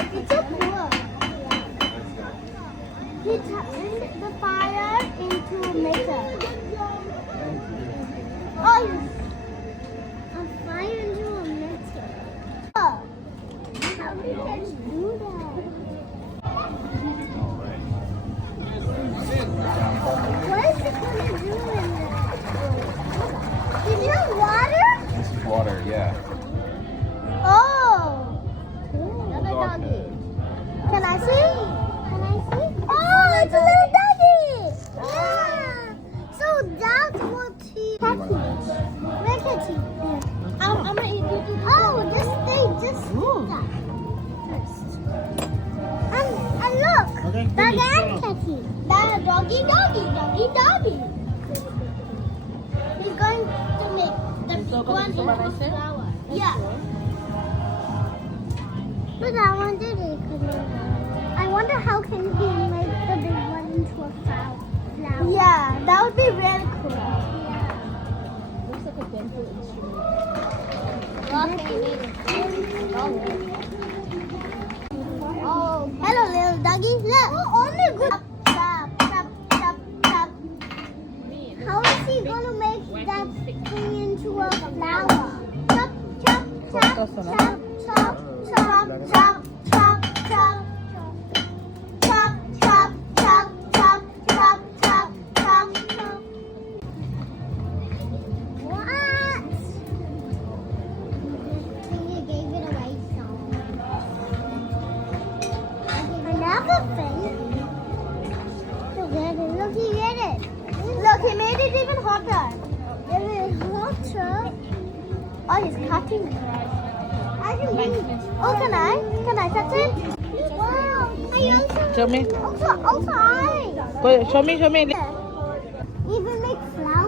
It's so cool. He turned the fire into metal. Oh, a fire into a metal. Oh, how did he do that? What is it going to do in there? Is it water? This is water, yeah. Oh. Another doggy. Can I see? Can I see? Oh, it's a little doggy. Yeah. So that's what he. Where can he? I'm gonna eat you. Oh, just stay. Just eat that first. And look, Okay, dog finish, and Cathy. That doggy. He's going to make the one into a flower. Yeah. But I wonder how can he make the big one into a flower? Yeah, that would be really cool. Yeah. Looks like a dental instrument. Oh, hello, little doggy. Look. Oh, only good. Tap. How is he gonna make that thing into a flower? Chop. What? You gave it away, so. Another thing. Look, he did it. Look, he made it even hotter. It is hotter. Oh, he's cutting it. I can eat. Oh, can I touch it? Wow. I also. Show me. Also I. Go, show me. Even make flowers.